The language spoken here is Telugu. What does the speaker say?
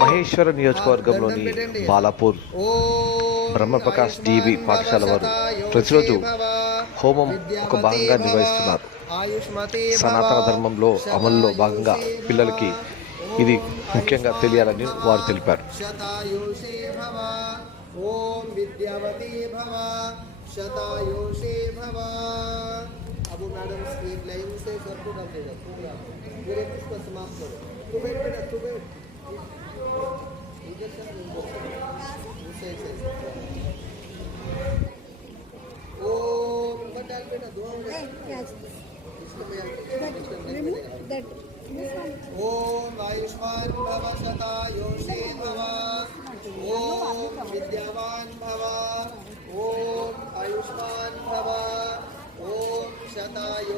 మహేశ్వర నియోజకవర్గంలోని బాలాపూర్ బ్రహ్మప్రకాష్ డివి పాఠశాల వారు ప్రతిరోజు హోమం ఒక భాగంగా నిర్వహిస్తున్నారు. సనాతన ధర్మంలో అమలులో భాగంగా పిల్లలకి ఇది ముఖ్యంగా తెలియాలని వారు తెలిపారు. ओम विद्यावती भव शतायुषी भव। अब मैडम एक लाइन से सबको कर देगा, फिर एक इसको समाप्त करो। तू बैठ बेटा, तू बैठ इधर से से ओम बटाल बेटा दुआ इसको मैं ओम आयुष्मान भव शतायुषी भव ओम विद्यावान भव ओम आयुष्मान भव ओम शतायुषी